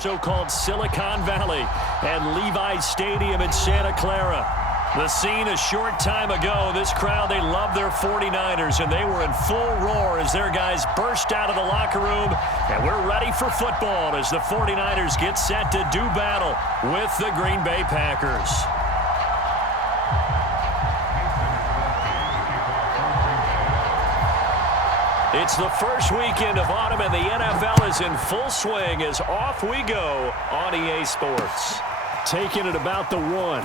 So-called Silicon Valley and Levi's Stadium in Santa Clara. The scene a short time ago, this crowd, they love their 49ers, and they were in full roar as their guys burst out of the locker room. And we're ready for football as the 49ers get set to do battle with the Green Bay Packers. It's the first weekend of autumn, and the NFL is in full swing as off we go on EA Sports. Taking it about the 1.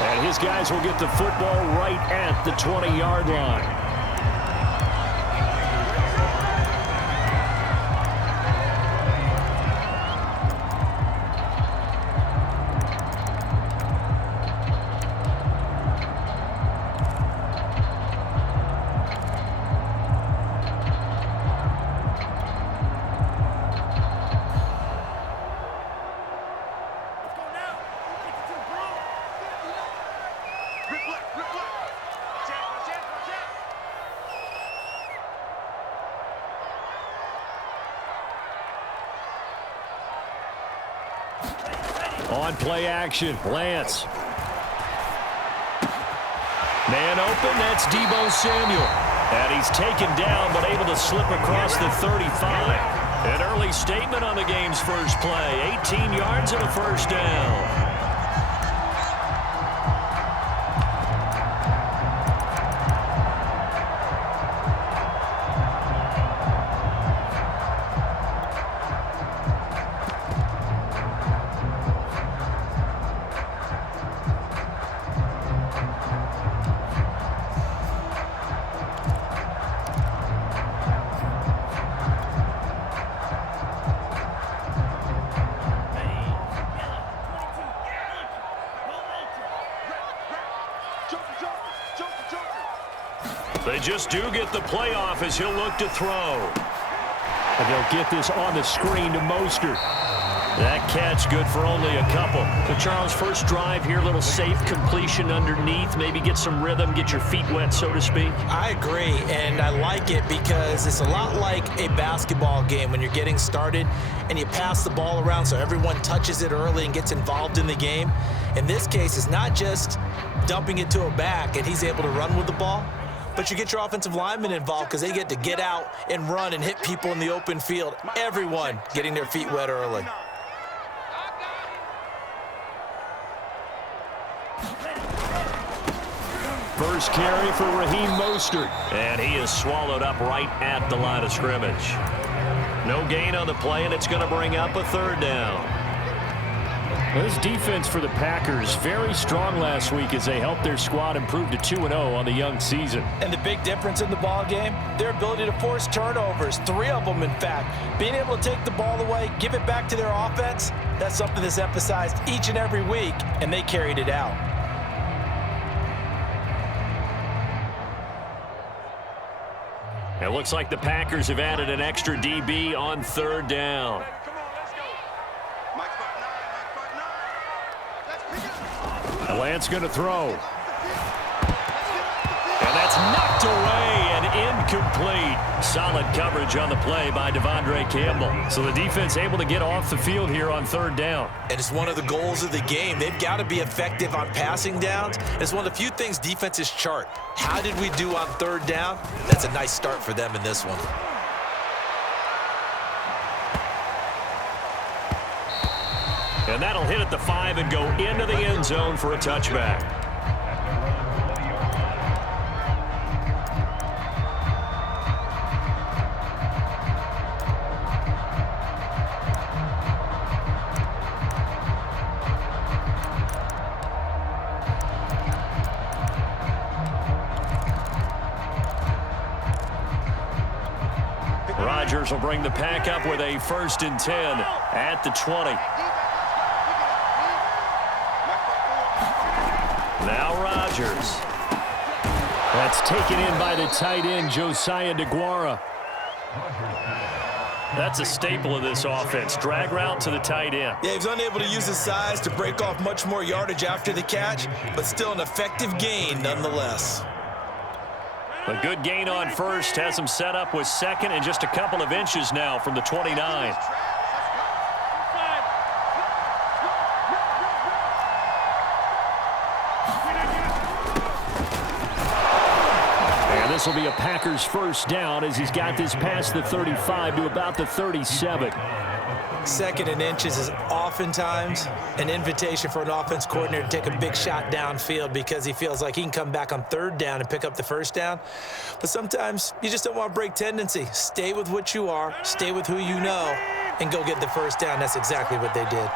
And his guys will get the football right at the 20-yard line. On play action, Lance. Man open, that's Deebo Samuel. And he's taken down, but able to slip across the 35. An early statement on the game's first play. 18 yards and a first down. They just do get the playoff as he'll look to throw. And they'll get this on the screen to Mostert. That catch good for only a couple. So Charles, first drive here, little safe completion underneath. Maybe get some rhythm, get your feet wet, so to speak. I agree, and I like it because it's a lot like a basketball game when you're getting started and you pass the ball around so everyone touches it early and gets involved in the game. In this case, it's not just dumping it to a back and he's able to run with the ball, but you get your offensive linemen involved because they get to get out and run and hit people in the open field. Everyone getting their feet wet early. First carry for Raheem Mostert. And he is swallowed up right at the line of scrimmage. No gain on the play, and it's going to bring up a third down. This defense for the Packers, very strong last week as they helped their squad improve to 2-0 on the young season. And the big difference in the ball game, their ability to force turnovers, 3 of them in fact. Being able to take the ball away, give it back to their offense, that's something that's emphasized each and every week, and they carried it out. It looks like the Packers have added an extra DB on third down. Lance going to throw. And that's knocked away and incomplete. Solid coverage on the play by Devondre Campbell. So the defense able to get off the field here on third down. And it's one of the goals of the game. They've got to be effective on passing downs. It's one of the few things defenses chart. How did we do on third down? That's a nice start for them in this one. And that'll hit at the 5 and go into the end zone for a touchback. Rodgers will bring the pack up with a 1st and 10 at the 20. Now Rodgers. That's taken in by the tight end, Josiah DeGuara. That's a staple of this offense. Drag route to the tight end. Yeah, he's unable to use his size to break off much more yardage after the catch, but still an effective gain nonetheless. A good gain on first has him set up with second and just a couple of inches now from the 29. this will be a Packers first down as he's got this past the 35 to about the 37. 2nd and inches is oftentimes an invitation for an offense coordinator to take a big shot downfield because he feels like he can come back on 3rd down and pick up the 1st down. But sometimes you just don't want to break tendency. Stay with what you are, stay with who you know, and go get the 1st down. That's exactly what they did.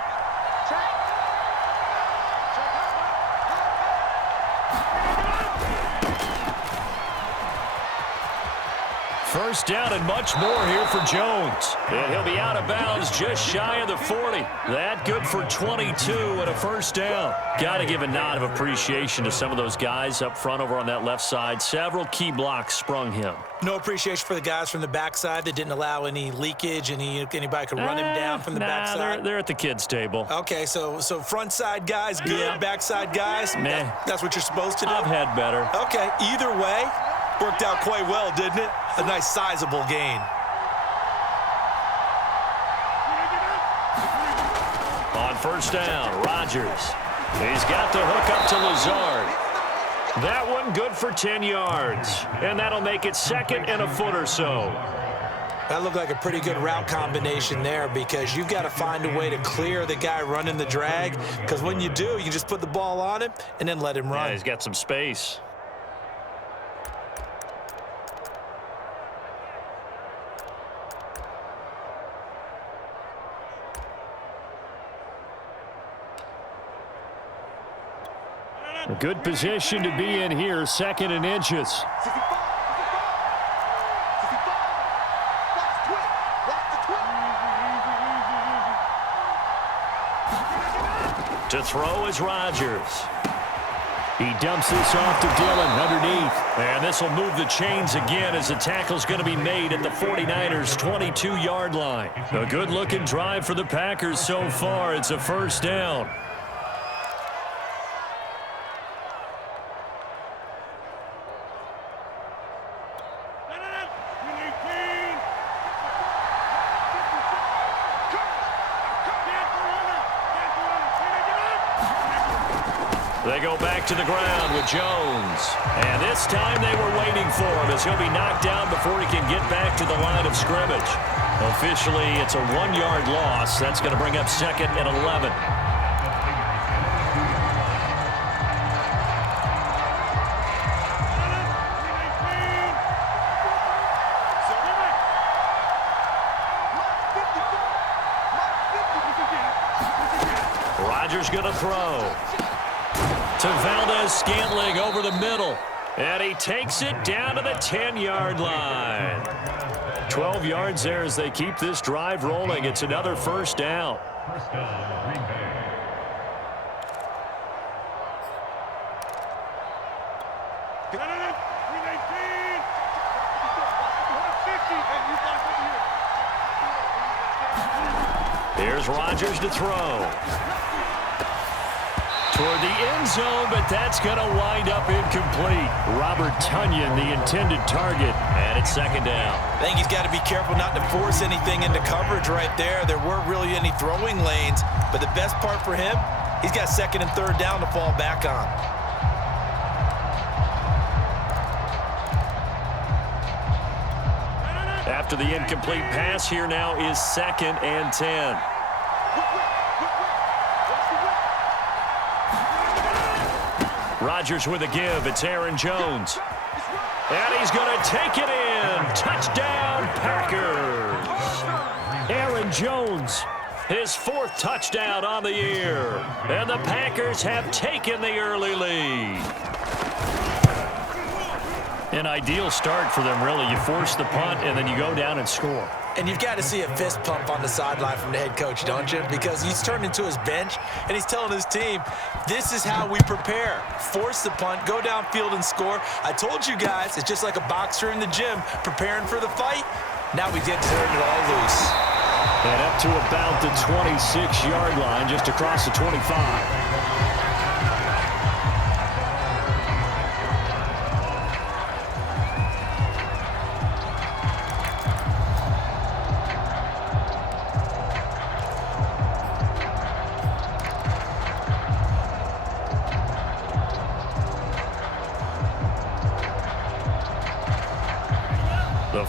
First down and much more here for Jones. And he'll be out of bounds just shy of the 40. That good for 22 and a first down. Got to give a nod of appreciation to some of those guys up front over on that left side. Several key blocks sprung him. No appreciation for the guys from the backside that didn't allow any leakage, anybody could run him down from the backside. They're at the kids' table. Okay, so front side guys good, yeah. Backside guys, meh. That's what you're supposed to do? I've had better. Okay, either way, worked out quite well, didn't it? A nice sizable gain. On first down, Rodgers. He's got the hook up to Lazard. That one good for 10 yards. And that'll make it 2nd and a foot or so. That looked like a pretty good route combination there because you've got to find a way to clear the guy running the drag. Because when you do, you just put the ball on him and then let him run. Yeah, he's got some space. A good position to be in here, 2nd and inches. To throw is Rodgers. He dumps this off to Dillon underneath. And this will move the chains again as the tackle's going to be made at the 49ers' 22-yard line. A good-looking drive for the Packers so far. It's a first down. They go back to the ground with Jones. And this time they were waiting for him as he'll be knocked down before he can get back to the line of scrimmage. Officially, it's a 1-yard loss. That's going to bring up 2nd and 11. Rodgers going to throw. To Valdez-Scantling over the middle. And he takes it down to the 10-yard line. 12 yards there as they keep this drive rolling. It's another first down. Here's Rodgers to throw. Toward the end zone, but that's going to wind up incomplete. Robert Tonyan, the intended target, and it's 2nd down. I think he's got to be careful not to force anything into coverage right there. There weren't really any throwing lanes, but the best part for him, he's got 2nd and 3rd down to fall back on. After the incomplete pass, here now is 2nd and 10. Rodgers with a give. It's Aaron Jones. And he's going to take it in. Touchdown, Packers. Aaron Jones, his 4th touchdown on the year. And the Packers have taken the early lead. An ideal start for them, really. You force the punt, and then you go down and score. And you've got to see a fist pump on the sideline from the head coach, don't you? Because he's turned into his bench, and he's telling his team, this is how we prepare. Force the punt, go downfield and score. I told you guys, it's just like a boxer in the gym preparing for the fight. Now we get to turn it all loose. And up to about the 26-yard line, just across the 25.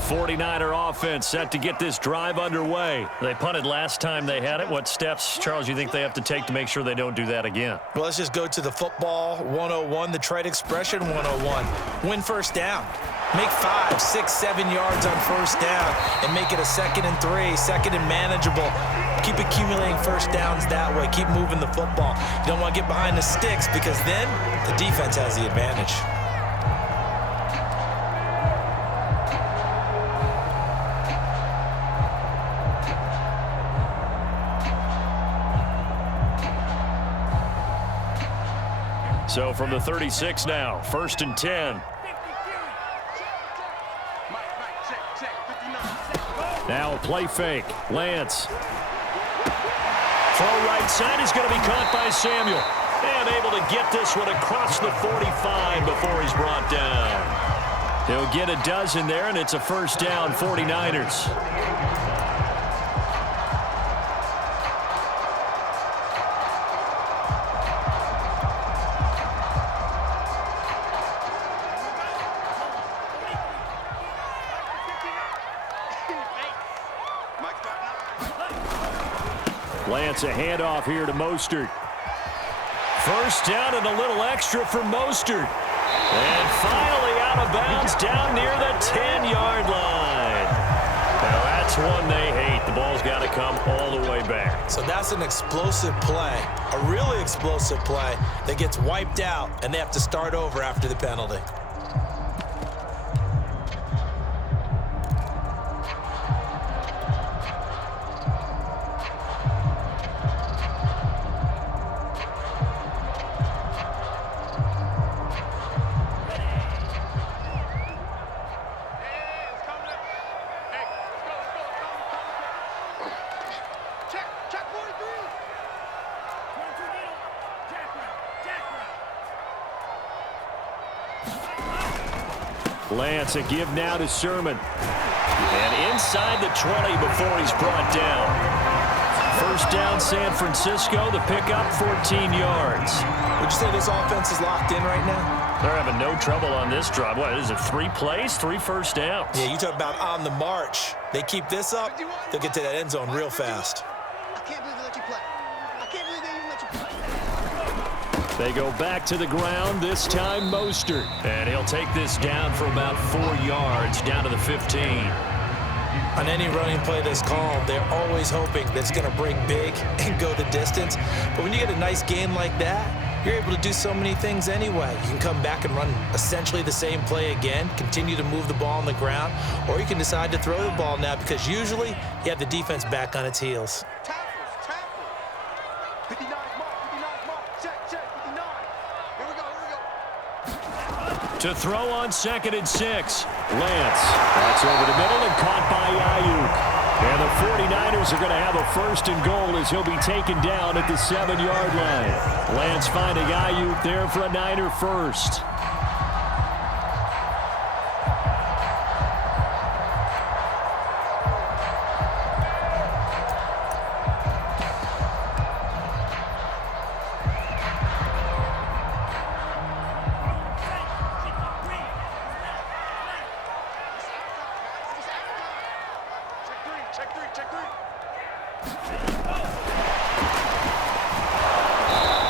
49er offense set to get this drive underway. They punted last time they had it. What steps, Charles, you think they have to take to make sure they don't do that again? Well, let's just go to the football 101, the trade expression 101. Win first down. Make 5, 6, 7 yards on first down and make it a 2nd and 3, 2nd and manageable. Keep accumulating first downs that way. Keep moving the football. You don't want to get behind the sticks because then the defense has the advantage. So from the 36 now, 1st and 10. Now a play fake. Lance. Throw right side is going to be caught by Samuel. And able to get this one across the 45 before he's brought down. He'll get a dozen there, and it's a first down, 49ers. Lance, a handoff here to Mostert. First down and a little extra for Mostert. And finally out of bounds down near the 10-yard line. Now that's one they hate. The ball's got to come all the way back. So that's an explosive play, a really explosive play that gets wiped out, and they have to start over after the penalty. Lance, a give now to Sermon. And inside the 20 before he's brought down. First down, San Francisco. The pickup, 14 yards. Would you say this offense is locked in right now? They're having no trouble on this drive. What is it, 3 plays, 3 first downs? Yeah, you talk about on the march. They keep this up, they'll get to that end zone real fast. I can't believe they let you play. I can't believe they even let you play. They go back to the ground, this time Mostert. And he'll take this down for about 4 yards, down to the 15. On any running play that's called, they're always hoping that it's going to break big and go the distance. But when you get a nice game like that, you're able to do so many things anyway. You can come back and run essentially the same play again, continue to move the ball on the ground, or you can decide to throw the ball now because usually you have the defense back on its heels. To throw on 2nd and 6. Lance. That's over the middle and caught by Ayuk. And the 49ers are going to have a 1st and goal as he'll be taken down at the 7-yard line. Lance finding Ayuk there for a Niner first.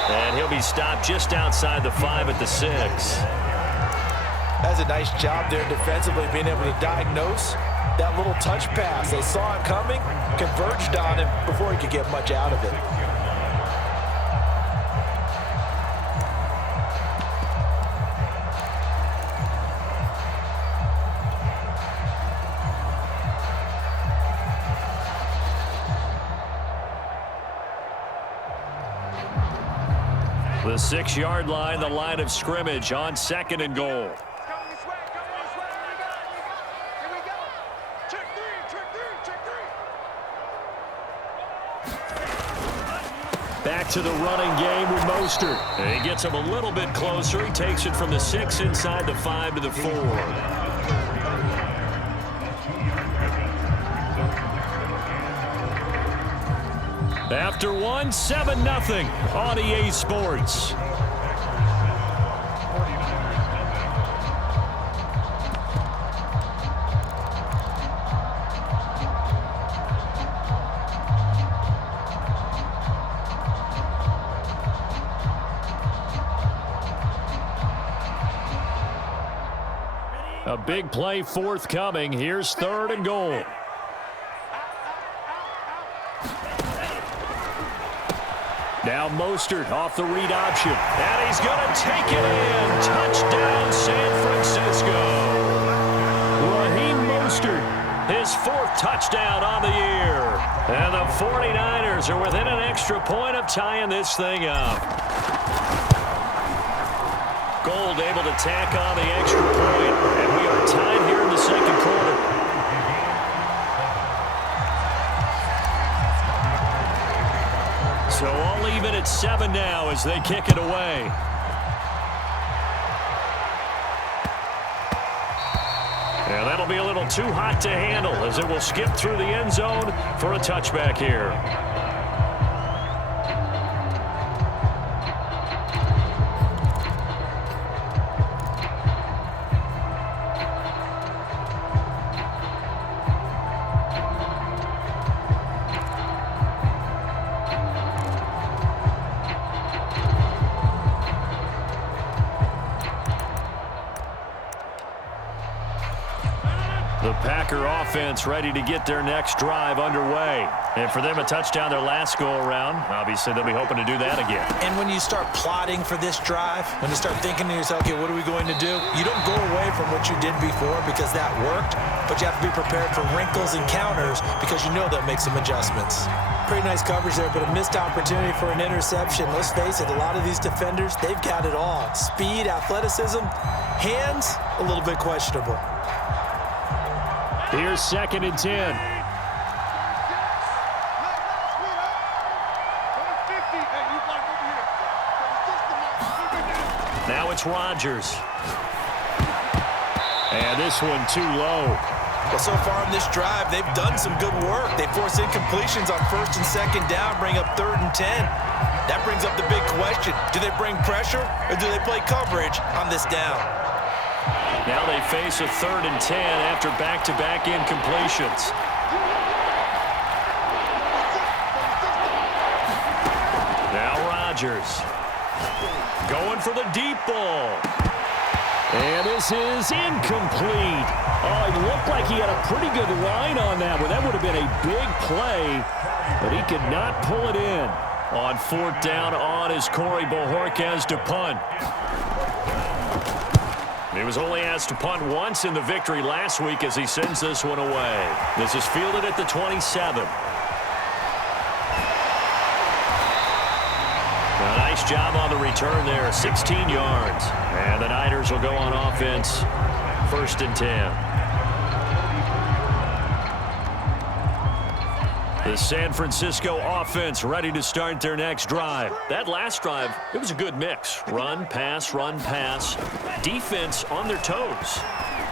And he'll be stopped just outside the 5 at the 6. That's a nice job there defensively, being able to diagnose that little touch pass. They saw it coming, converged on him before he could get much out of it. The 6-yard line, the line of scrimmage on 2nd and goal. Back to the running game with Mostert. And he gets him a little bit closer. He takes it from the 6 inside the 5 to the 4. After one, 7-0 on EA Sports. A big play forthcoming. Here's 3rd and goal. Now Mostert off the read option. And he's going to take it in. Touchdown, San Francisco. Raheem Mostert, his 4th touchdown on the year. And the 49ers are within an extra point of tying this thing up. Gold able to tack on the extra point. And we are tied here in the 2nd quarter. So all even at 7 now as they kick it away. And that'll be a little too hot to handle as it will skip through the end zone for a touchback here. The Packer offense ready to get their next drive underway. And for them, a touchdown their last go-around. Obviously, they'll be hoping to do that again. And when you start plotting for this drive, when you start thinking to yourself, okay, what are we going to do? You don't go away from what you did before because that worked, but you have to be prepared for wrinkles and counters because you know they'll make some adjustments. Pretty nice coverage there, but a missed opportunity for an interception. Let's face it, a lot of these defenders, they've got it all. Speed, athleticism, hands, a little bit questionable. Here's 2nd and 10. Now it's Rodgers. And this one too low. Well, so far in this drive, they've done some good work. They force incompletions on 1st and 2nd down, bring up 3rd and 10. That brings up the big question. Do they bring pressure or do they play coverage on this down? Now they face a 3rd and 10 after back-to-back incompletions. Now Rodgers going for the deep ball. And this is incomplete. Oh, it looked like he had a pretty good line on that one. That would have been a big play, but he could not pull it in. On 4th down on is Corey Bojorquez to punt. He was only asked to punt once in the victory last week as he sends this one away. This is fielded at the 27. A nice job on the return there, 16 yards. And the Niners will go on offense, 1st and 10. The San Francisco offense ready to start their next drive. That last drive, it was a good mix. Run, pass, defense on their toes.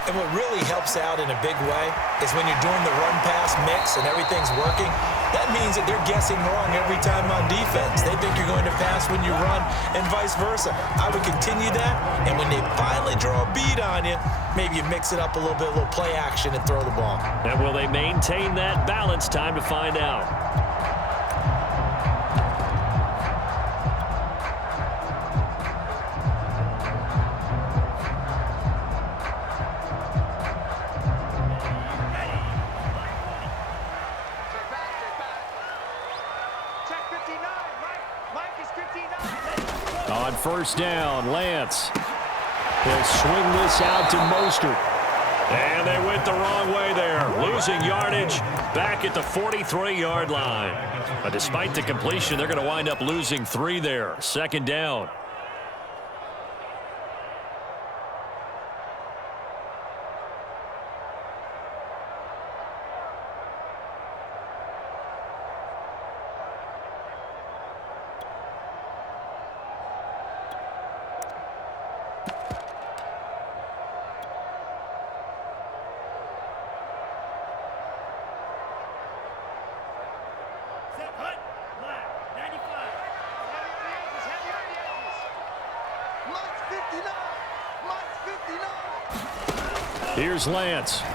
And what really helps out in a big way is when you're doing the run-pass mix and everything's working, that means that they're guessing wrong every time on defense. They think you're going to pass when you run and vice versa. I would continue that, and when they finally draw a beat on you, maybe you mix it up a little bit, a little play action and throw the ball. And will they maintain that balance? Time to find out. On 1st down, Lance. He'll swing this out to Mostert. And they went the wrong way there. Losing yardage back at the 43-yard line. But despite the completion, they're going to wind up losing 3 there. 2nd down. Here's Lance. And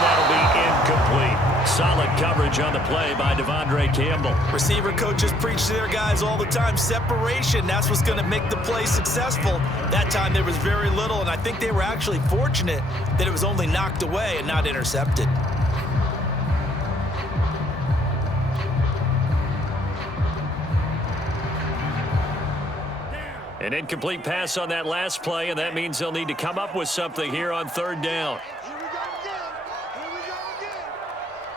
that'll be incomplete. solid coverage on the play by Devondre Campbell. Receiver coaches preach to their guys all the time. Separation, that's what's going to make the play successful. That time there was very little, and I think they were actually fortunate that it was only knocked away and not intercepted. An incomplete pass on that last play, and that means they'll need to come up with something here on third down. Here we go again. Here we go again.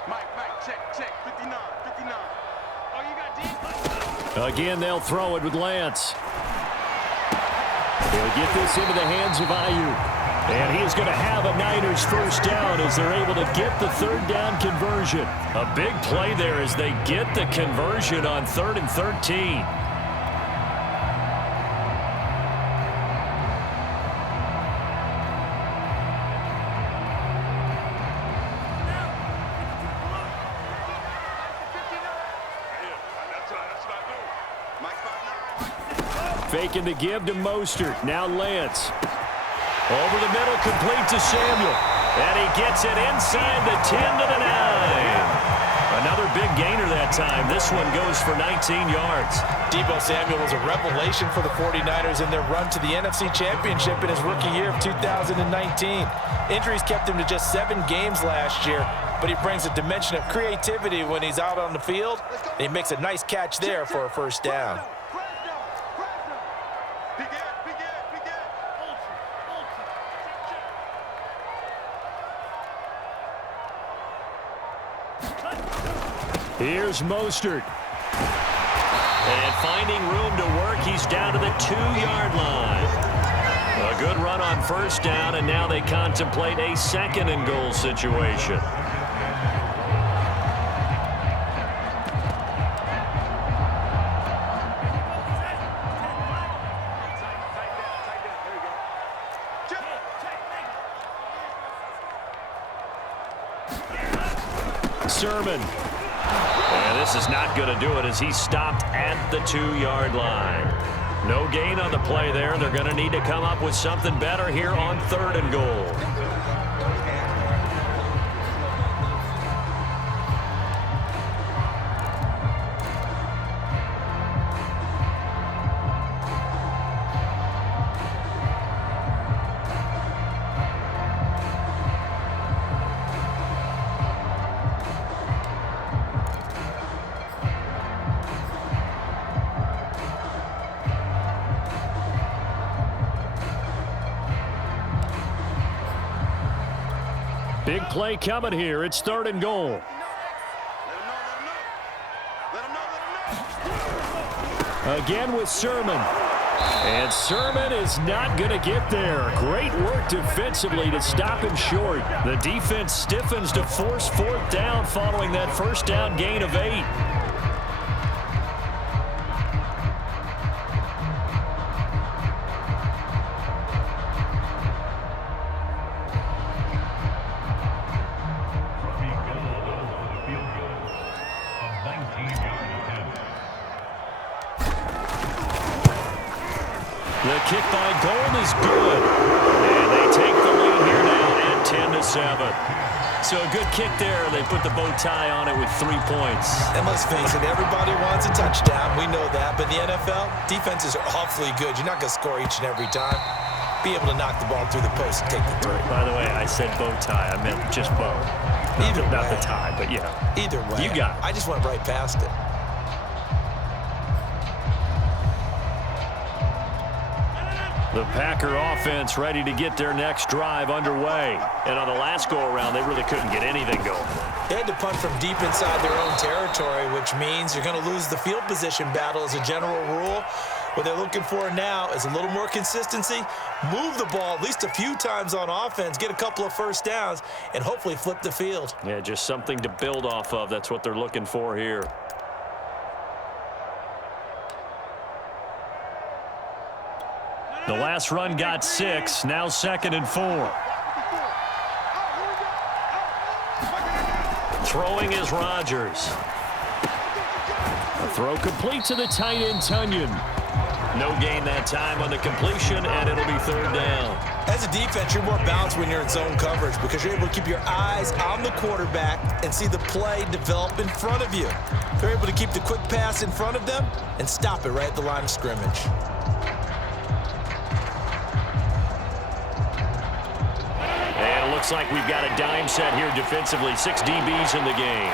Mike, check. 59. Oh, you got deep. Again, they'll throw it with Lance. They'll get this into the hands of Ayuk. And he is going to have a Niners first down as they're able to get the third down conversion. A big play there as they get the conversion on 3rd and 13. Faking the give to Mostert. Now Lance. Over the middle, complete to Samuel. And he gets it inside the 10 to the 9. Another big gainer that time. This one goes for 19 yards. Deebo Samuel was a revelation for the 49ers in their run to the NFC Championship in his rookie year of 2019. Injuries kept him to just 7 games last year, but he brings a dimension of creativity when he's out on the field, and he makes a nice catch there for a first down. Here's Mostert. And finding room to work, he's down to the 2-yard line. A good run on first down, and now they contemplate a 2nd and goal situation. Sermon. And this is not going to do it as he stopped at the 2-yard line. No gain on the play there. They're going to need to come up with something better here on 3rd and goal. Big play coming here. It's 3rd and goal. Again with Sermon. And Sermon is not going to get there. Great work defensively to stop him short. The defense stiffens to force 4th down following that first down gain of 8. The kick by Gold is good. And they take the lead here now at 10-7. So a good kick there. They put the bow tie on it with 3 points. And let's face it, everybody wants a touchdown. We know that. But in the NFL, defenses are awfully good. You're not going to score each and every time. Be able to knock the ball through the post and take the 3. By the way, I said bow tie. I meant just bow. Either not way. the tie, but yeah. Either way. You got it. I just went right past it. The Packer offense ready to get their next drive underway. And on the last go-around, they really couldn't get anything going. They had to punt from deep inside their own territory, which means you're going to lose the field position battle as a general rule. What they're looking for now is a little more consistency, move the ball at least a few times on offense, get a couple of first downs, and hopefully flip the field. Yeah, just something to build off of. That's what they're looking for here. The last run got 6, now 2nd and 4. Throwing is Rodgers. A throw complete to the tight end, Tunyon. No gain that time on the completion, and it'll be 3rd down. As a defense, you're more balanced when you're in zone coverage because you're able to keep your eyes on the quarterback and see the play develop in front of you. They're able to keep the quick pass in front of them and stop it right at the line of scrimmage. And it looks like we've got a dime set here defensively. 6 DBs in the game.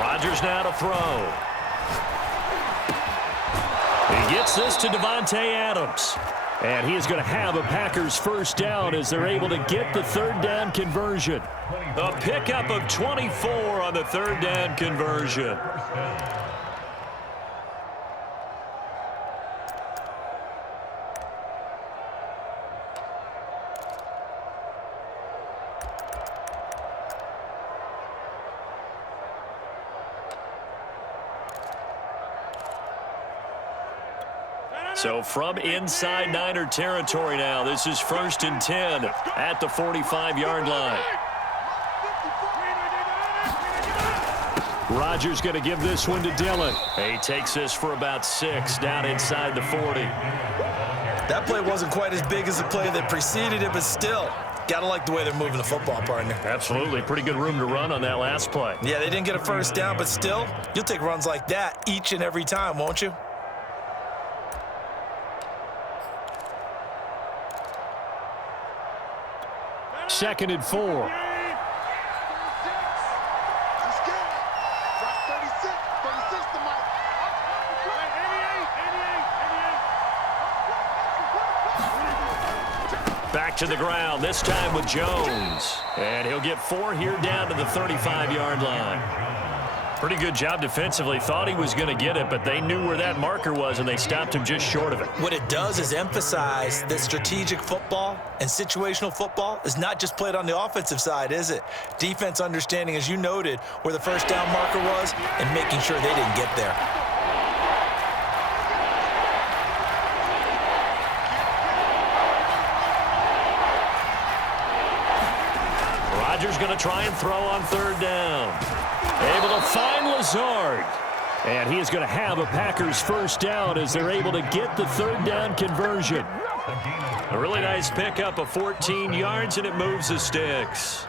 Rodgers now to throw. He gets this to Davante Adams. And he is going to have a Packers first down as they're able to get the third down conversion. A pickup of 24 on the third down conversion. So from inside Niner territory now, this is 1st and 10 at the 45-yard line. Rodgers going to give this one to Dillon. He takes this for about 6 down inside the 40. That play wasn't quite as big as the play that preceded it, but still, got to like the way they're moving the football, partner. Absolutely. Pretty good room to run on that last play. Yeah, they didn't get a first down, but still, you'll take runs like that each and every time, won't you? Second and 4. Back to the ground, this time with Jones. And he'll get 4 here down to the 35-yard line. Pretty good job defensively. Thought he was going to get it, but they knew where that marker was, and they stopped him just short of it. What it does is emphasize that strategic football and situational football is not just played on the offensive side, is it? Defense understanding, as you noted, where the first down marker was and making sure they didn't get there. Rodgers going to try and throw on third down. Able to find Lazard. And he is going to have a Packers first down as they're able to get the third down conversion. A really nice pickup of 14 yards, and it moves the sticks.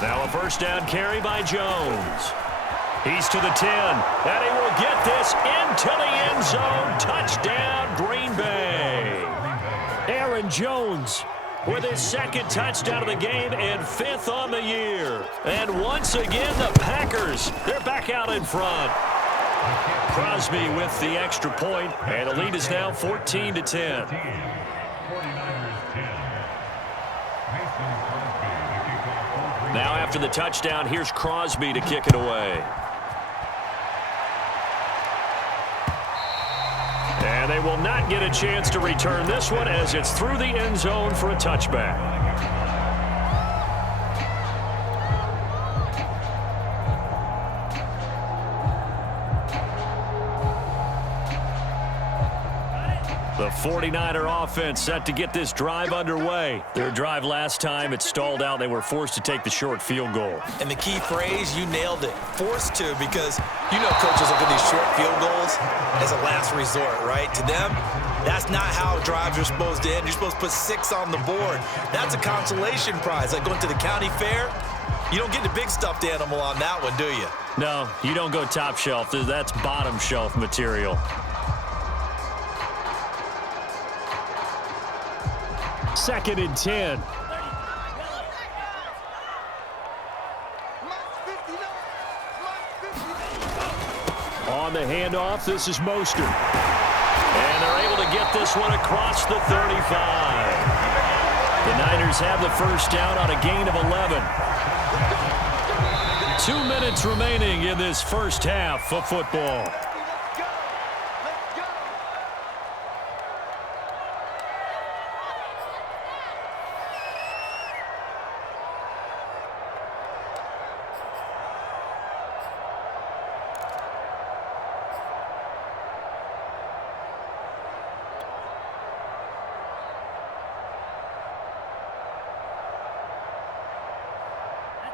Now a first down carry by Jones. He's to the 10, and he will get this into the end zone. Touchdown, Green Bay. Aaron Jones with his second touchdown of the game and 5th on the year. And once again, the Packers, they're back out in front. Crosby with the extra point, and the lead is now 14-10. Now after the touchdown, here's Crosby to kick it away. And they will not get a chance to return this one as it's through the end zone for a touchback. The 49er offense set to get this drive underway. Their drive last time, it stalled out. They were forced to take the short field goal. And the key phrase, you nailed it. Forced to, because you know coaches look at these short field goals as a last resort, right? To them, that's not how drives are supposed to end. You're supposed to put 6 on the board. That's a consolation prize. Like going to the county fair, you don't get the big stuffed animal on that one, do you? No, you don't go top shelf. That's bottom shelf material. Second and 10. On the handoff, this is Mostert. And they're able to get this one across the 35. The Niners have the first down on a gain of 11. 2 minutes remaining in this first half of football.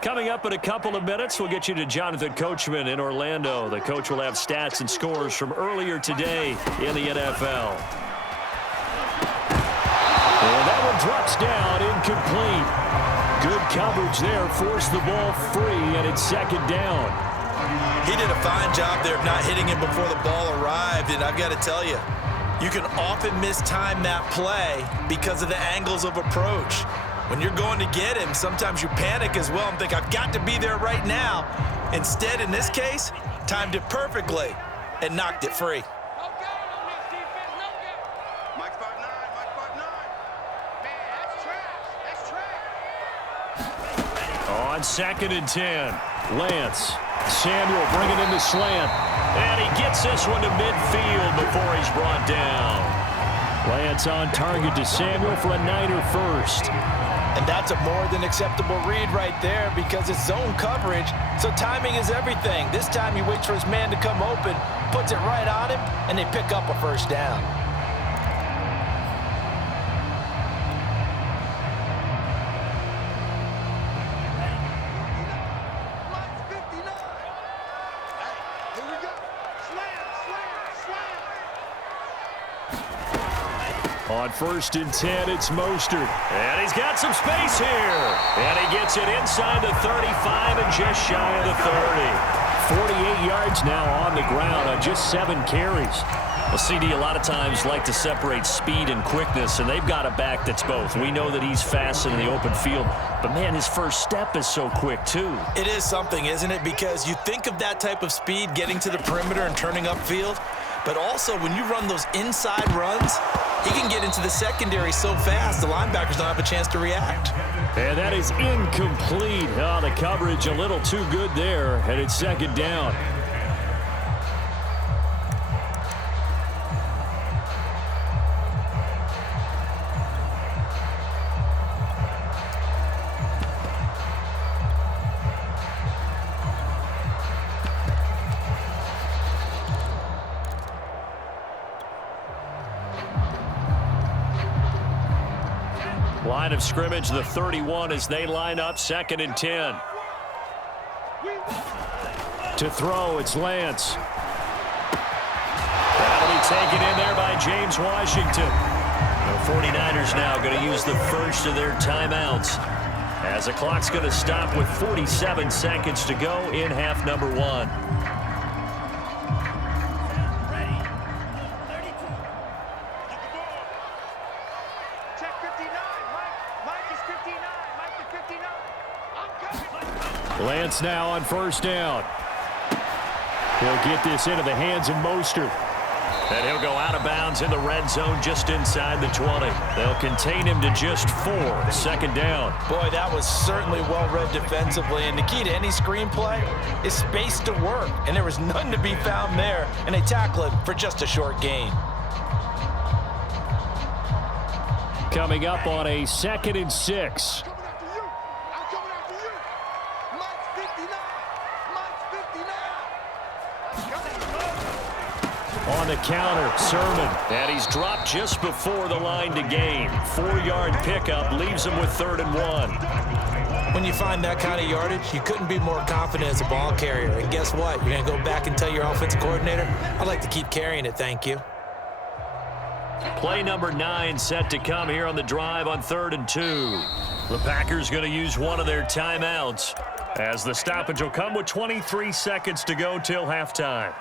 Coming up in a couple of minutes, we'll get you to Jonathan Coachman in Orlando. The coach will have stats and scores from earlier today in the NFL. And that one drops down, incomplete. Good coverage there, forced the ball free, and it's second down. He did a fine job there of not hitting him before the ball arrived, and I've got to tell you, you can often mistime that play because of the angles of approach. When you're going to get him, sometimes you panic as well and think, I've got to be there right now. Instead, in this case, timed it perfectly and knocked it free. Mike 5'9", Mike 5'9". Man, that's trash. On 2nd and 10, Lance. Samuel bringing in the slant. And he gets this one to midfield before he's brought down. Lance on target to Samuel for a Niner first. And that's a more than acceptable read right there because it's zone coverage, so timing is everything. This time he waits for his man to come open, puts it right on him, and they pick up a first down. On 1st and 10, it's Mostert. And he's got some space here. And he gets it inside the 35 and just shy of the 30. 48 yards now on the ground on just 7 carries. Well, CD, a lot of times like to separate speed and quickness, and they've got a back that's both. We know that he's fast in the open field, but, man, his first step is so quick, too. It is something, isn't it? Because you think of that type of speed getting to the perimeter and turning upfield, but also when you run those inside runs, he can get into the secondary so fast the linebackers don't have a chance to react. And that is incomplete. Oh, the coverage a little too good there, and it's second down. Line of scrimmage, the 31 as they line up, 2nd and 10. To throw, it's Lance. That'll be taken in there by James Washington. The 49ers now going to use the first of their timeouts as the clock's going to stop with 47 seconds to go in half number 1. Lance now on 1st down. He'll get this into the hands of Mostert. And he'll go out of bounds in the red zone just inside the 20. They'll contain him to just 4. 2nd down. Boy, that was certainly well-read defensively. And the key to any screenplay is space to work. And there was none to be found there. And they tackle him for just a short gain. Coming up on a 2nd and 6. On the counter, Sermon. And he's dropped just before the line to gain. 4-yard pickup leaves him with 3rd and 1. When you find that kind of yardage, you couldn't be more confident as a ball carrier. And guess what? You're going to go back and tell your offensive coordinator, I'd like to keep carrying it, thank you. Play number 9 set to come here on the drive on 3rd and 2. The Packers going to use one of their timeouts as the stoppage will come with 23 seconds to go till halftime.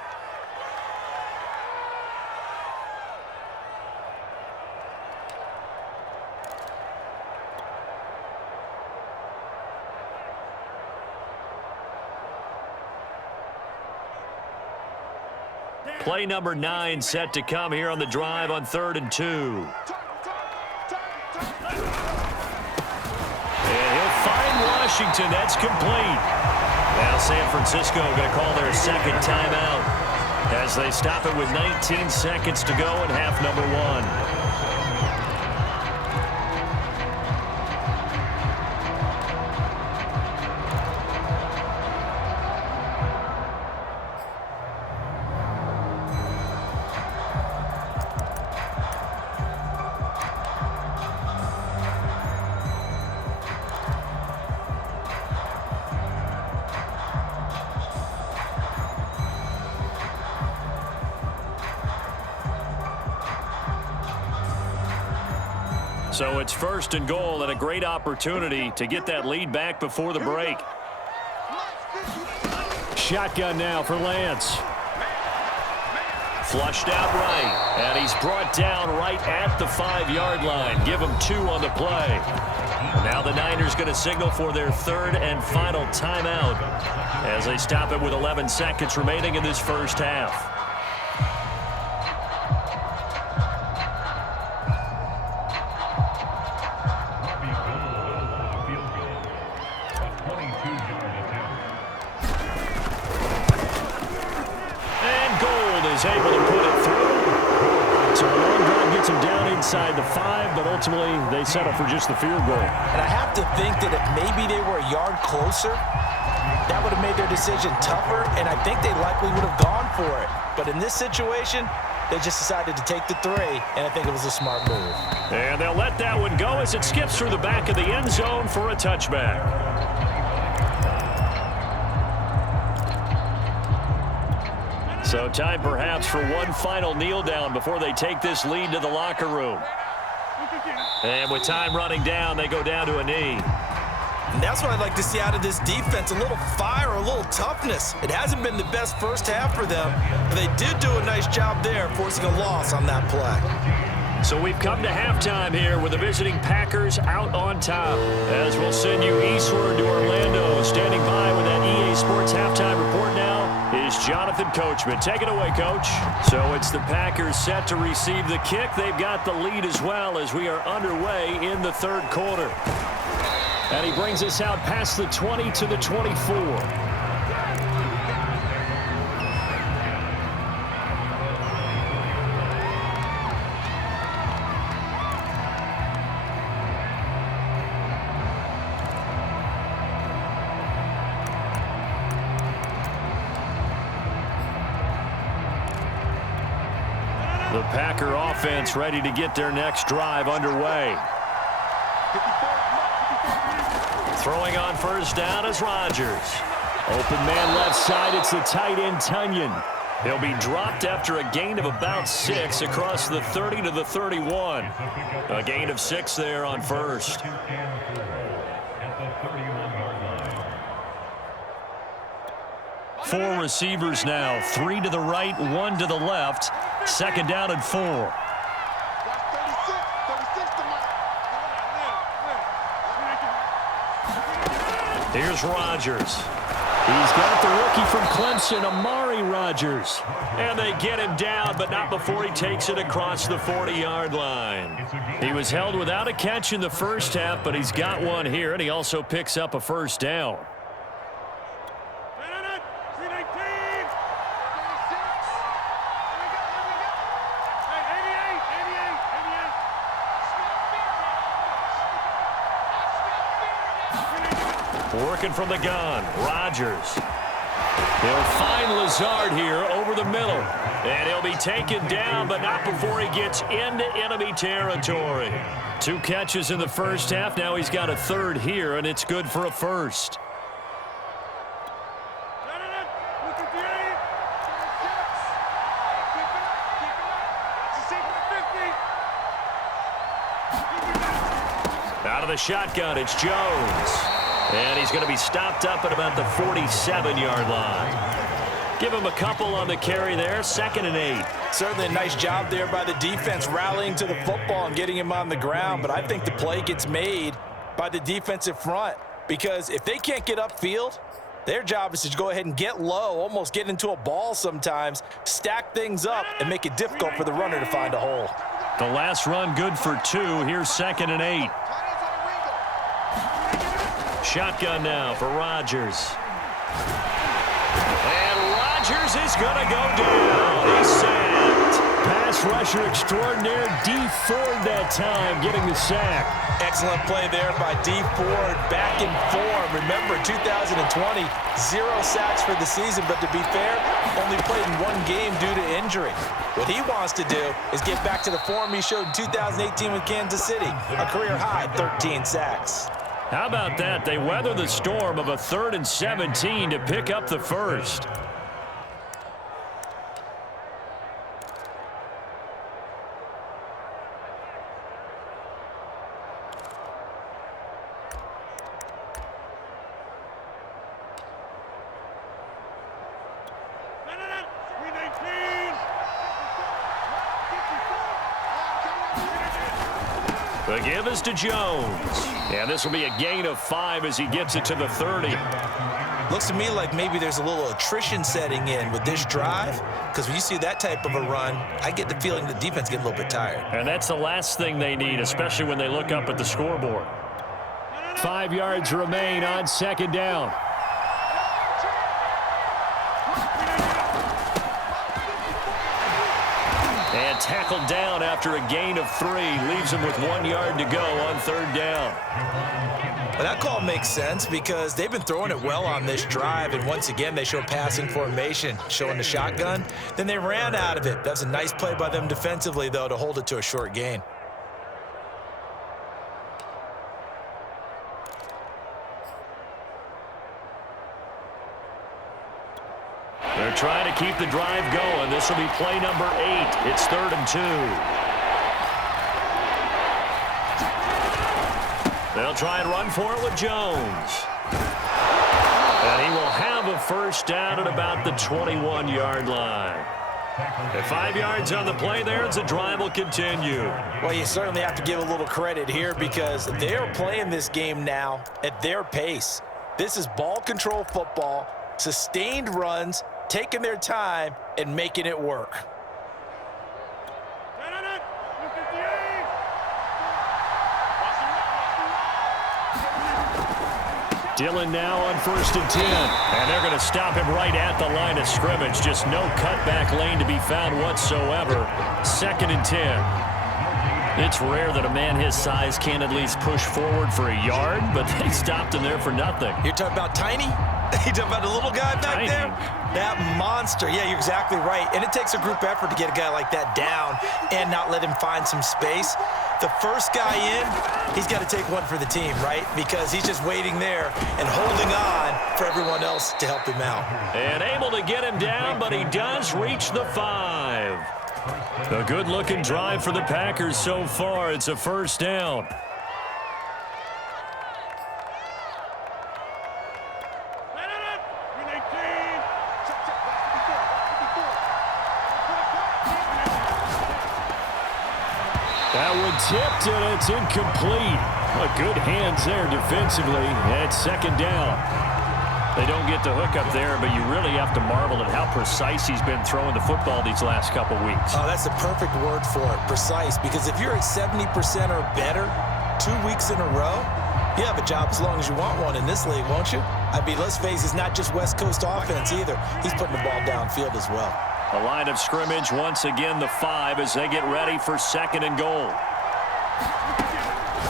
Play number 9 set to come here on the drive on 3rd and 2. And he'll find Washington. That's complete. Now San Francisco going to call their 2nd timeout as they stop it with 19 seconds to go in half number 1. So it's 1st and goal and a great opportunity to get that lead back before the break. Shotgun now for Lance. Flushed out right, and he's brought down right at the 5-yard line. Give him 2 on the play. And now the Niners going to signal for their 3rd and final timeout as they stop it with 11 seconds remaining in this first half. Is able to put it through. So a long drive gets him down inside the 5, but ultimately they settle for just the field goal. And I have to think that if maybe they were a yard closer, that would have made their decision tougher, and I think they likely would have gone for it. But in this situation, they just decided to take the 3, and I think it was a smart move. And they'll let that one go as it skips through the back of the end zone for a touchback. So time perhaps for one final kneel down before they take this lead to the locker room. And with time running down, they go down to a knee. And that's what I'd like to see out of this defense, a little fire, a little toughness. It hasn't been the best first half for them, but they did do a nice job there, forcing a loss on that play. So we've come to halftime here with the visiting Packers out on top. As we'll send you eastward to Orlando. Standing by with that EA Sports halftime report now is Jonathan Coachman. Take it away, Coach. So it's the Packers set to receive the kick. They've got the lead as well as we are underway in the 3rd quarter. And he brings us out past the 20 to the 24. The Packer offense ready to get their next drive underway. Throwing on first down is Rodgers. Open man left side, it's the tight end Tunyon. He'll be dropped after a gain of about 6 across the 30 to the 31. A gain of 6 there on first. Four receivers now, 3 to the right, 1 to the left. 2nd down and 4. Here's Rodgers. He's got the rookie from Clemson, Amari Rodgers. And they get him down, but not before he takes it across the 40-yard line. He was held without a catch in the first half, but he's got one here, and he also picks up a first down. Working from the gun, Rodgers. He'll find Lazard here over the middle. And he'll be taken down, but not before he gets into enemy territory. 2 catches in the first half. Now he's got a 3rd here, and it's good for a first. Out of the shotgun, it's Jones. And he's going to be stopped up at about the 47-yard line. Give him a couple on the carry there, 2nd and 8. Certainly a nice job there by the defense rallying to the football and getting him on the ground. But I think the play gets made by the defensive front because if they can't get upfield, their job is to go ahead and get low, almost get into a ball sometimes, stack things up, and make it difficult for the runner to find a hole. The last run good for 2. Here's 2nd and 8. Shotgun now for Rodgers. And Rodgers is going to go down. He's sacked. Pass rusher extraordinaire, D. Ford that time getting the sack. Excellent play there by D. Ford, back in form. Remember, 2020, 0 sacks for the season, but to be fair, only played in 1 game due to injury. What he wants to do is get back to the form he showed in 2018 with Kansas City, a career-high 13 sacks. How about that? They weather the storm of a 3rd and 17 to pick up the first. The give is to Jones. And this will be a gain of 5 as he gets it to the 30. Looks to me like maybe there's a little attrition setting in with this drive, because when you see that type of a run, I get the feeling the defense gets a little bit tired. And that's the last thing they need, especially when they look up at the scoreboard. 5 yards remain on second down. And tackled down after a gain of 3. Leaves him with 1 yard to go on third down. Well, that call makes sense because they've been throwing it well on this drive, and once again they show passing formation, showing the shotgun. Then they ran out of it. That's a nice play by them defensively, though, to hold it to a short gain. They're trying to keep the drive going. This will be play number 8. It's 3rd and 2. They'll try and run for it with Jones. And he will have a first down at about the 21-yard line. At 5 yards on the play there, as the drive will continue. Well, you certainly have to give a little credit here because they're playing this game now at their pace. This is ball control football, sustained runs, taking their time, and making it work. Dillon now on 1st and 10. And they're going to stop him right at the line of scrimmage. Just no cutback lane to be found whatsoever. 2nd and 10. It's rare that a man his size can at least push forward for a yard, but they stopped him there for nothing. You're talking about Tiny? You talking about the little guy back there? That monster. Yeah, you're exactly right. And it takes a group effort to get a guy like that down and not let him find some space. The first guy in, he's got to take one for the team, right? Because he's just waiting there and holding on for everyone else to help him out. And able to get him down, but he does reach the 5. A good-looking drive for the Packers so far. It's a first down. That one tipped, and it's incomplete. Well, good hands there defensively. And 2nd down. They don't get the hook up there, but you really have to marvel at how precise he's been throwing the football these last couple weeks. Oh, that's the perfect word for it, precise. Because if you're at 70% or better 2 weeks in a row, you have a job as long as you want one in this league, won't you? I mean, let's face it, it's not just West Coast offense either. He's putting the ball downfield as well. A line of scrimmage, once again the 5 as they get ready for 2nd and goal.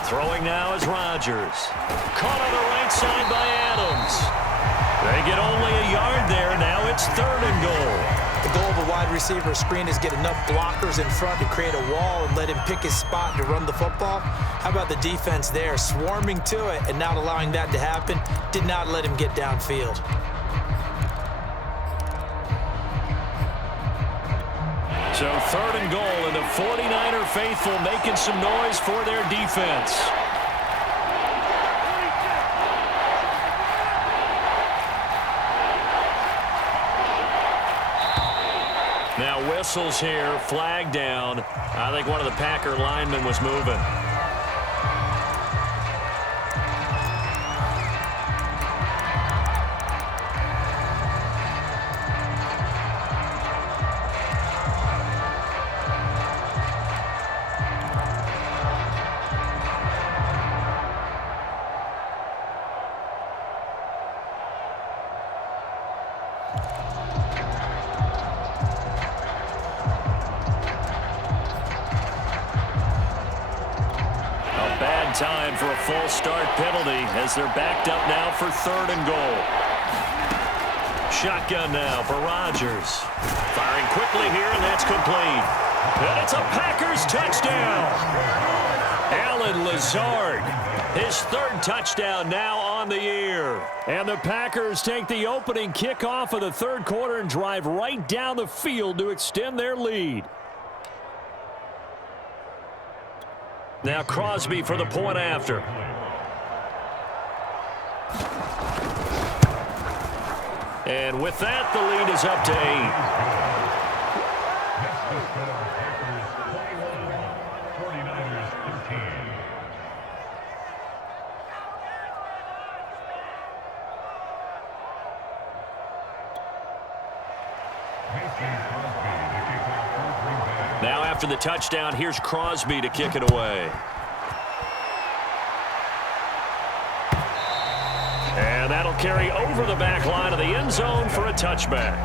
Throwing now is Rodgers. Caught on the right side by Adams. They get only a yard there. Now it's 3rd and goal. The goal of a wide receiver screen is get enough blockers in front to create a wall and let him pick his spot to run the football. How about the defense there, swarming to it and not allowing that to happen? Did not let him get downfield. So 3rd and goal, and the 49er faithful making some noise for their defense. Now whistles here, flag down. I think one of the Packer linemen was moving. Time for a full start penalty as they're backed up now for 3rd and goal. Shotgun now for Rodgers. Firing quickly here, and that's complete. And it's a Packers touchdown. Allen Lazard, his 3rd touchdown now on the year. And the Packers take the opening kickoff of the 3rd quarter and drive right down the field to extend their lead. Now Crosby for the point after. And with that, the lead is up to 8. Now after the touchdown, here's Crosby to kick it away. And that'll carry over the back line of the end zone for a touchback.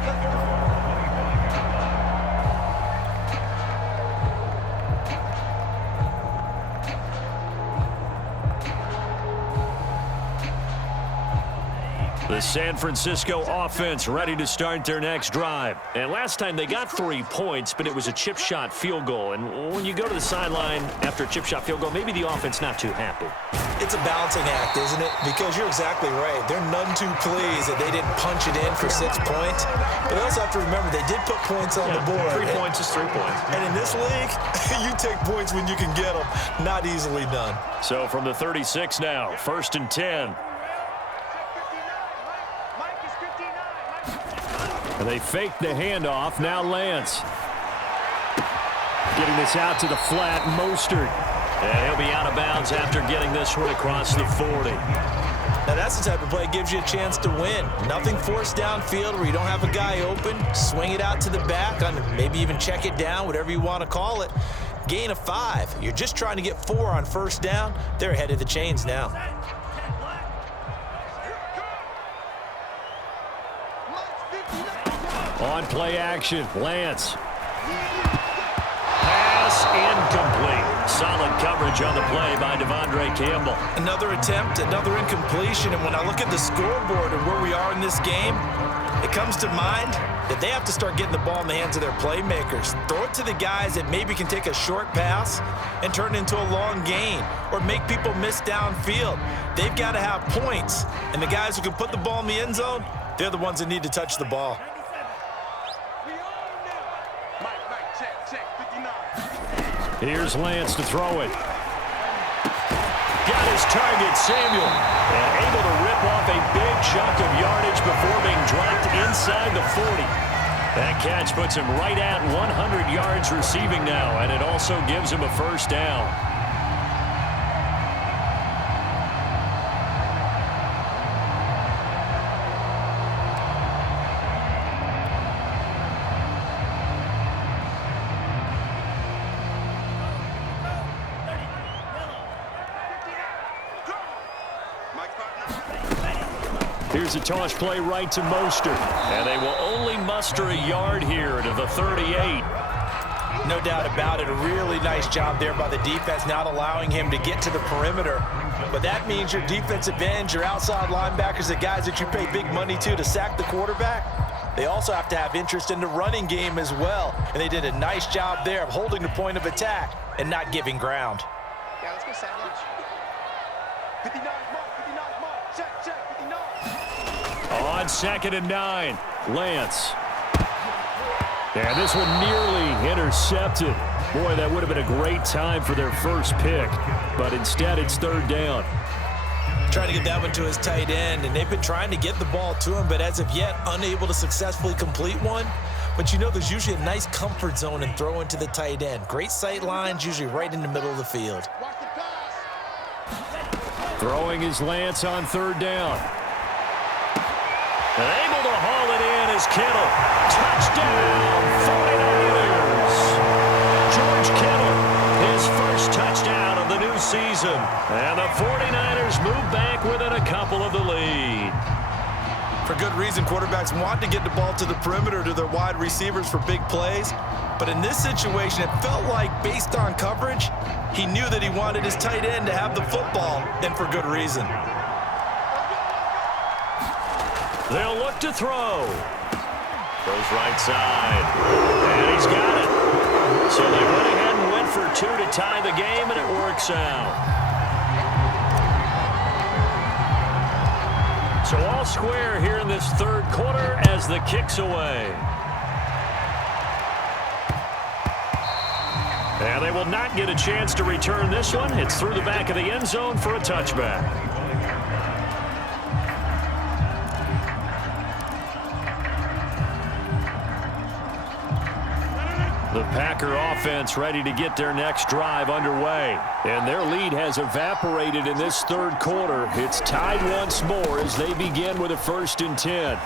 The San Francisco offense ready to start their next drive. And last time they got 3 points, but it was a chip shot field goal. And when you go to the sideline after a chip shot field goal, maybe the offense not too happy. It's a balancing act, isn't it? Because you're exactly right. They're none too pleased that they didn't punch it in for 6 points. But they also have to remember they did put points on the board. 3 points is 3 points. And in this league, you take points when you can get them. Not easily done. So from the 36 now, 1st and 10. And they fake the handoff. Now Lance. Getting this out to the flat, Mostert. And he'll be out of bounds after getting this one across the 40. Now that's the type of play that gives you a chance to win. Nothing forced downfield where you don't have a guy open. Swing it out to the back, maybe even check it down, whatever you want to call it. Gain of 5. You're just trying to get 4 on 1st down. They're ahead of the chains now. On play action, Lance. Pass incomplete. Solid coverage on the play by Devondre Campbell. Another attempt, another incompletion, and when I look at the scoreboard and where we are in this game, it comes to mind that they have to start getting the ball in the hands of their playmakers. Throw it to the guys that maybe can take a short pass and turn it into a long gain or make people miss downfield. They've got to have points, and the guys who can put the ball in the end zone, they're the ones that need to touch the ball. Here's Lance to throw it. Got his target, Samuel. And able to rip off a big chunk of yardage before being dropped inside the 40. That catch puts him right at 100 yards receiving now, and it also gives him a 1st down. Here's a toss play right to Mostert. And they will only muster a yard here to the 38. No doubt about it. A really nice job there by the defense, not allowing him to get to the perimeter. But that means your defensive ends, your outside linebackers, the guys that you pay big money to sack the quarterback, they also have to have interest in the running game as well. And they did a nice job there of holding the point of attack and not giving ground. Yeah, let's go sandwich. 59 mark, check, 59. On 2nd and 9, Lance. And this one nearly intercepted. Boy, that would have been a great time for their first pick. But instead, it's 3rd down. Trying to get that one to his tight end, and they've been trying to get the ball to him, but as of yet, unable to successfully complete one. But you know there's usually a nice comfort zone in throwing to the tight end. Great sight lines, usually right in the middle of the field. Throwing is Lance on 3rd down. And able to haul it in is Kittle. Touchdown, 49ers. George Kittle, his 1st touchdown of the new season. And the 49ers move back within a couple of the lead. For good reason, quarterbacks want to get the ball to the perimeter to their wide receivers for big plays. But in this situation, it felt like, based on coverage, he knew that he wanted his tight end to have the football, and for good reason. They'll look to throw. Goes right side. And he's got it. So they went ahead and went for 2 to tie the game, and it works out. So all square here in this 3rd quarter as the kick's away. And they will not get a chance to return this one. It's through the back of the end zone for a touchback. The Packer offense ready to get their next drive underway. And their lead has evaporated in this 3rd quarter. It's tied once more as they begin with a 1st and 10.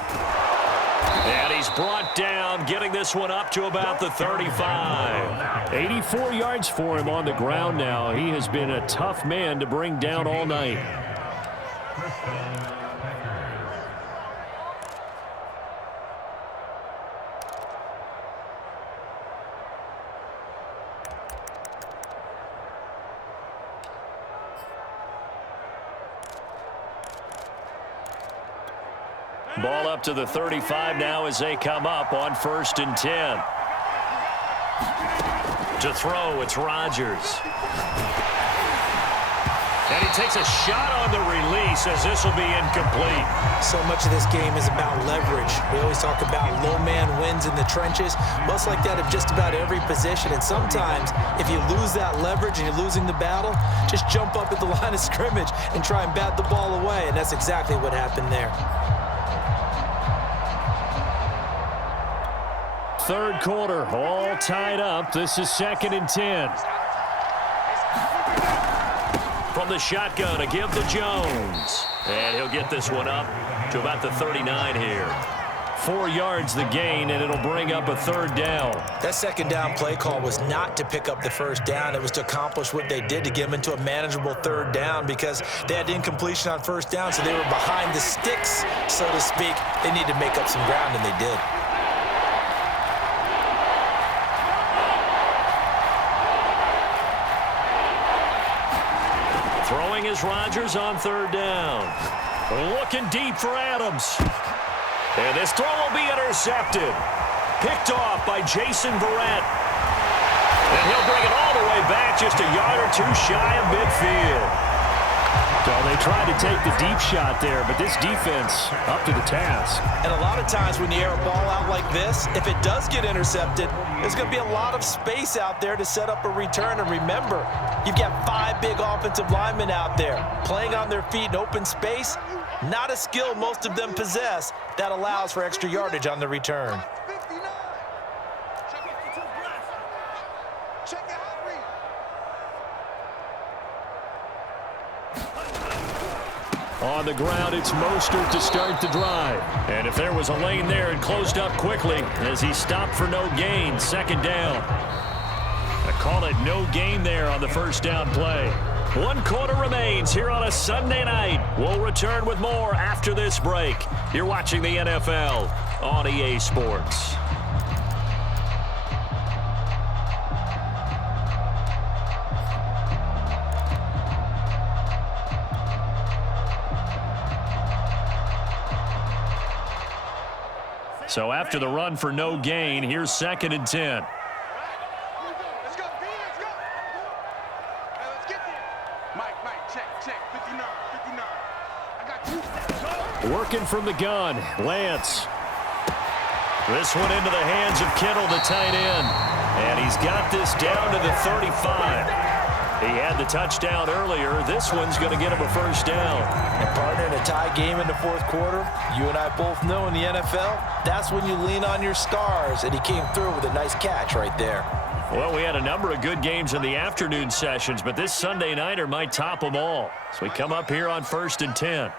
And he's he's brought down, getting this one up to about the 35. 84 yards for him on the ground now. He has been a tough man to bring down all night. Ball up to the 35 now as they come up on 1st and 10. To throw, it's Rodgers. And he takes a shot on the release as this will be incomplete. So much of this game is about leverage. We always talk about low man wins in the trenches. Well, it's like that of just about every position. And sometimes, if you lose that leverage and you're losing the battle, just jump up at the line of scrimmage and try and bat the ball away. And that's exactly what happened there. Third quarter, all tied up. This is 2nd and 10. From the shotgun, a give to Jones. And he'll get this one up to about the 39 here. 4 yards the gain, and it'll bring up a 3rd down. That 2nd down play call was not to pick up the 1st down. It was to accomplish what they did to get them into a manageable 3rd down because they had incompletion on 1st down, so they were behind the sticks, so to speak. They needed to make up some ground, and they did. Throwing is Rodgers on 3rd down. Looking deep for Adams. And this throw will be intercepted. Picked off by Jason Verrett. And he'll bring it all the way back just a yard or 2 shy of midfield. Well, they tried to take the deep shot there, but this defense up to the task. And a lot of times when you air a ball out like this, if it does get intercepted, there's going to be a lot of space out there to set up a return. And remember, you've got 5 big offensive linemen out there playing on their feet in open space. Not a skill most of them possess that allows for extra yardage on the return. On the ground, it's Mostert to start the drive. And if there was a lane there, it closed up quickly as he stopped for no gain. 2nd down. I call it no gain there on the 1st down play. 1 quarter remains here on a Sunday night. We'll return with more after this break. You're watching the NFL on EA Sports. So after the run for no gain, here's 2nd and 10. Let's go, B, let's go. Hey, let's get there. Mike, check, 59. I got 2. Working from the gun, Lance. This one into the hands of Kittle, the tight end. And he's got this down to the 35. He had the touchdown earlier. This one's going to get him a 1st down. And partner, in a tie game in the 4th quarter, you and I both know in the NFL, that's when you lean on your stars. And he came through with a nice catch right there. Well, we had a number of good games in the afternoon sessions, but this Sunday nighter might top them all. So we come up here on 1st and 10.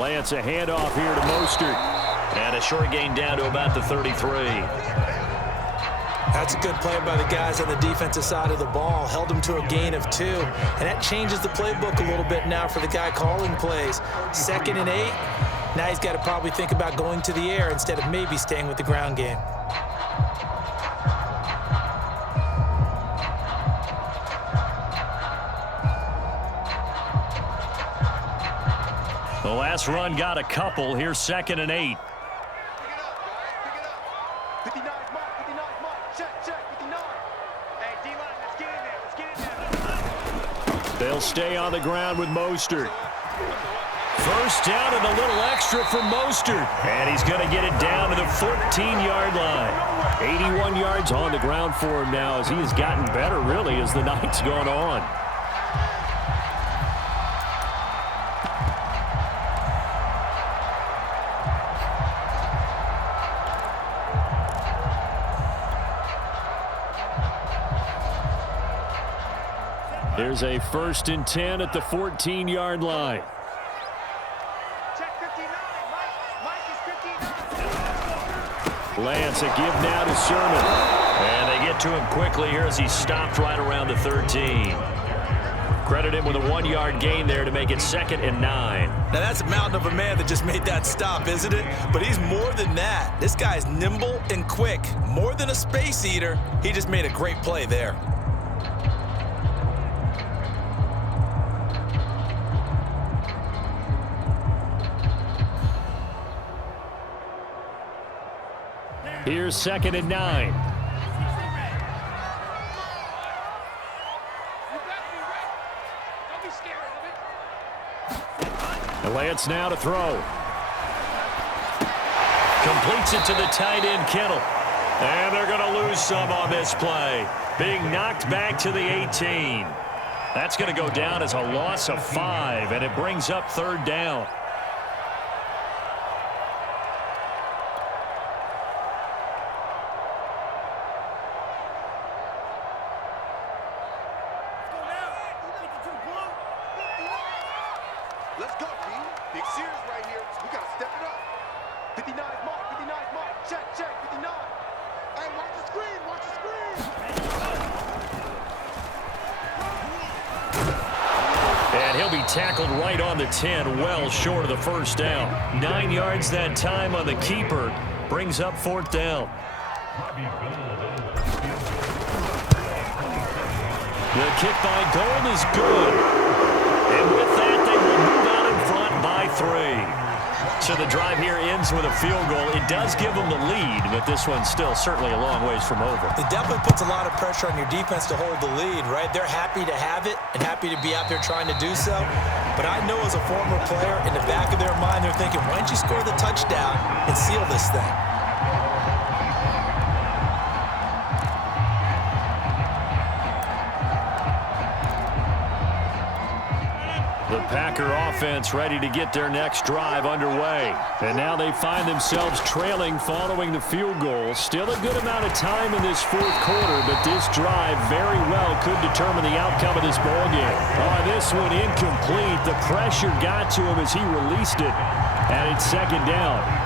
Lance, a handoff here to Mostert. And a short gain down to about the 33. That's a good play by the guys on the defensive side of the ball. Held them to a gain of 2. And that changes the playbook a little bit now for the guy calling plays. 2nd and 8. Now he's got to probably think about going to the air instead of maybe staying with the ground game. The last run got a couple. Here's 2nd and 8. 59 mark, check, 59. Hey, D-line, let's get in there. They'll stay on the ground with Mostert. 1st down and a little extra for Mostert. And he's going to get it down to the 14-yard line. 81 yards on the ground for him now as he has gotten better, really, as the night's gone on. There's a 1st and 10 at the 14-yard line. Lance, a give now to Sermon. And they get to him quickly here as he stopped right around the 13. Credit him with a 1-yard gain there to make it 2nd and 9. Now that's a mountain of a man that just made that stop, isn't it? But he's more than that. This guy's nimble and quick. More than a space eater. He just made a great play there. Here's 2nd and 9. And Lance now to throw. Completes it to the tight end, Kittle. And they're going to lose some on this play. Being knocked back to the 18. That's going to go down as a loss of 5, and it brings up 3rd down. Let's go, B. Big series right here. We got to step it up. 59's mark, 59's mark. Check, check, 59. Hey, watch the screen, watch the screen. And he'll be tackled right on the 10, well short of the 1st down. 9 yards that time on the keeper. Brings up 4th down. The kick by Gold is good. And with that, they will move out in front by 3. So the drive here ends with a field goal. It does give them the lead, but this one's still certainly a long ways from over. It definitely puts a lot of pressure on your defense to hold the lead, right? They're happy to have it and happy to be out there trying to do so. But I know as a former player, in the back of their mind, they're thinking, why don't you score the touchdown and seal this thing? The Packer offense ready to get their next drive underway. And now they find themselves trailing following the field goal. Still a good amount of time in this 4th quarter, but this drive very well could determine the outcome of this ballgame. Oh, this one incomplete. The pressure got to him as he released it, and it's 2nd down.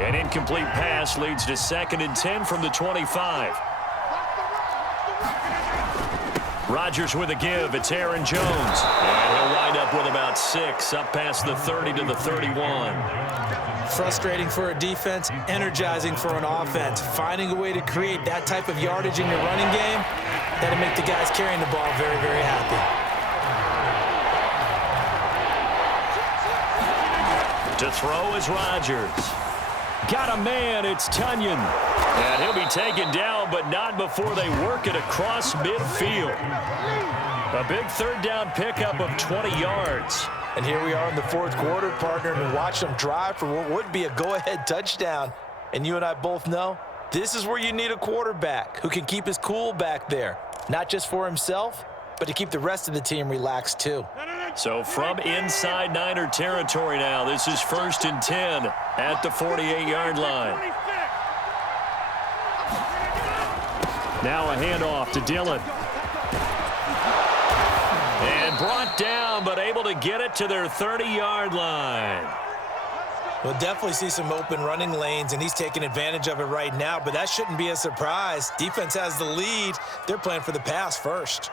An incomplete pass leads to 2nd and 10 from the 25. Rodgers with a give. It's Aaron Jones. And he'll wind up with about 6, up past the 30 to the 31. Frustrating for a defense, energizing for an offense. Finding a way to create that type of yardage in your running game, that'll make the guys carrying the ball very, very happy. To throw is Rodgers. Got a man, it's Tunyon. And he'll be taken down, but not before they work it across midfield. A big 3rd down pickup of 20 yards. And here we are in the 4th quarter, partner, and watch them drive for what would be a go-ahead touchdown. And you and I both know, this is where you need a quarterback who can keep his cool back there. Not just for himself, but to keep the rest of the team relaxed too. So from inside Niner territory now, this is 1st and 10 at the 48-yard line. Now a handoff to Dillon. And brought down, but able to get it to their 30-yard line. We'll definitely see some open running lanes, and he's taking advantage of it right now, but that shouldn't be a surprise. Defense has the lead. They're playing for the pass first.